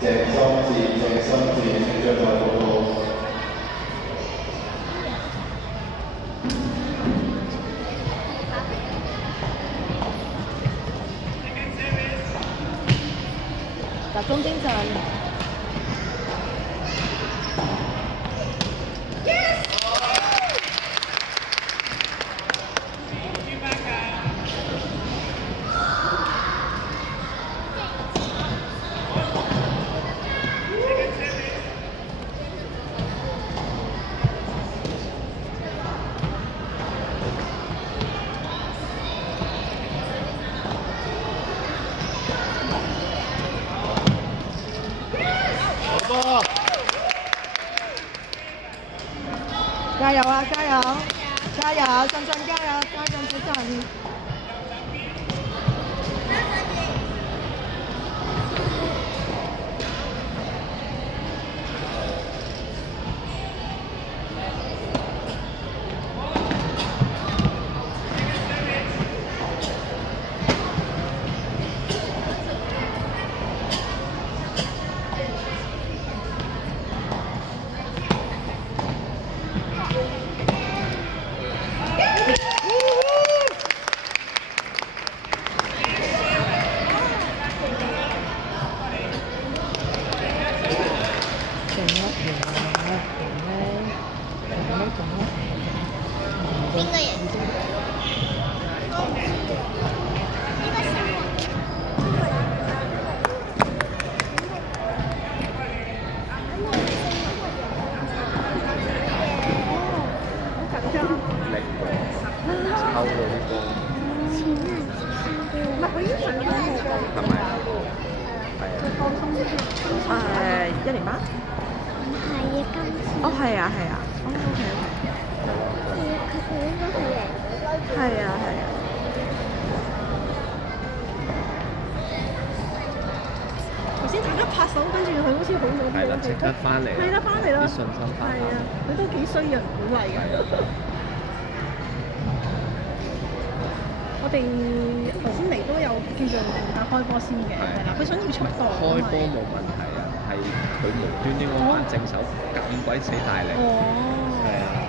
鄭心志，請將台報告。集中精神。加油啊！加油！加油！振振加油！加振小振。邊個贏？抽到啲波，唔係佢已經贏咗係咪？係啊。1年班？唔係啊，今次。哦，係啊，係啊。哦，OK OK。佢應該係贏咗。係啊，係啊。頭先大家拍手，跟住佢好似好努力。係啦，即刻翻嚟。係啦，翻嚟啦。啲信心翻嚟。係啊，佢都幾需要人鼓勵嘅。我哋頭先嚟都有叫做打開波先嘅，係啦，佢想要速度。開波冇問題啊，係佢無端端嗰個反正手咁鬼死大力。哦。係啊。